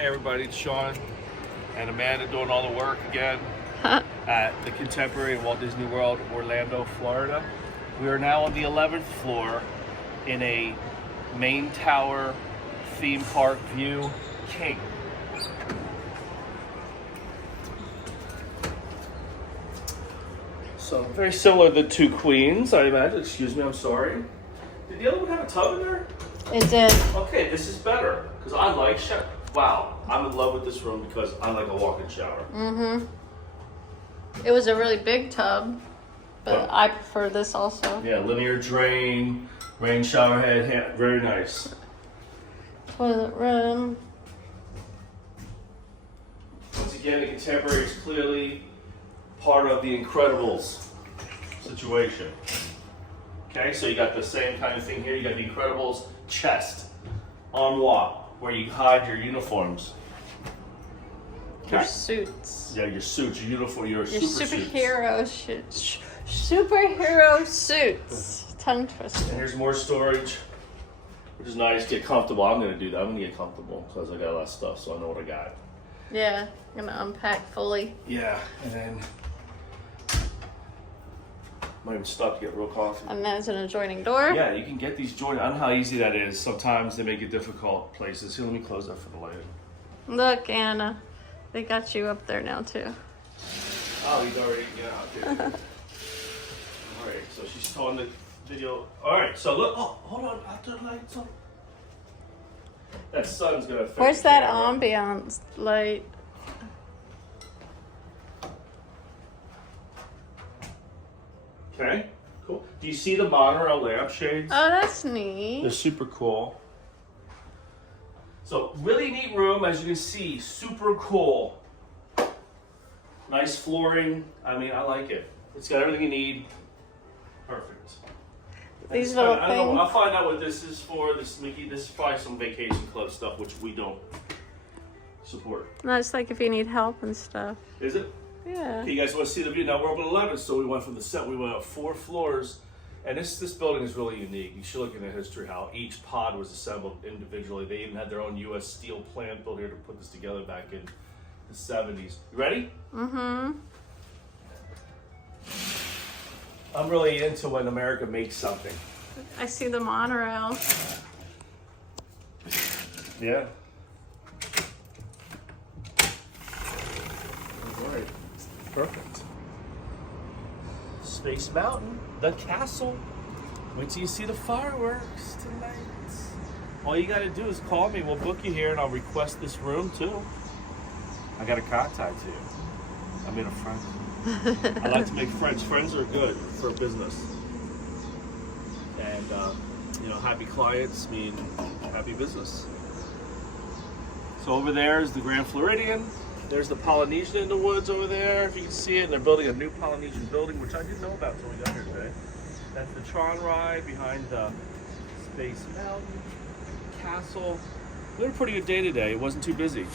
Hey everybody, it's Sean and Amanda doing all the work again at the Contemporary in Walt Disney World, Orlando, Florida. We are now on the 11th floor in a main tower theme park view king. So very similar to the two queens, I imagine. Excuse me, I'm sorry. Did the other one have a tub in there? It did. Okay, this is better because I like shower. Wow, I'm in love with this room because I like a walk-in shower. Mm-hmm. It was a really big tub, but I prefer this also. Yeah, linear drain, rain shower head, very nice. Toilet room. Once again, the Contemporary is clearly part of the Incredibles situation. Okay, so you got the same kind of thing here. You got the Incredibles chest, armoire, where you hide your uniforms. Your suits. Yeah, your suits, your uniform, your superhero suits. Superhero suits. Tongue twister. And here's more storage, which is nice. Get comfortable. I'm gonna do that. I'm gonna get comfortable because I got a lot of stuff, so I know what I got. Yeah, I'm gonna unpack fully. Yeah, and then might even stop to get real coffee. And there's an adjoining door. Yeah, you can get these joints. I don't know how easy that is. Sometimes they make it difficult places. Here, let me close that for the light. Look, Anna, they got you up there now too. Oh, he's already out there. All right, so she's on the video. All right, so look. Oh, hold on. After the lights on. That sun's gonna affect. Where's the that camera. ambiance light? Okay, cool. Do you see the monorail lampshades? Oh, that's neat. They're super cool. So really neat room, as you can see, super cool. Nice flooring. I mean, I like it. It's got everything you need. Perfect. These little I don't know. things. I'll find out what this is for. This Mickey. This is probably some vacation club stuff, which we don't support. No, it's like if you need help and stuff. Is it? Yeah. Okay, you guys want to see the view? Now we're up at 11, so we went from the set. We went up 4 floors, and this building is really unique. You should look into history how each pod was assembled individually. They even had their own U.S. steel plant built here to put this together back in the 70s. You ready? Mm-hmm. I'm really into when America makes something. I see the monorail. Yeah. All right. Perfect. Space Mountain, the castle. Wait till you see the fireworks tonight. All you gotta do is call me. We'll book you here, and I'll request this room too. I got a contact you. I made a friend. I like to make friends. Friends are good for business. And happy clients mean happy business. So over there is the Grand Floridian. There's the Polynesian in the woods over there, if you can see it. And they're building a new Polynesian building, which I didn't know about until we got here today. That's the Tron ride behind the Space Mountain Castle. We had a pretty good day today. It wasn't too busy.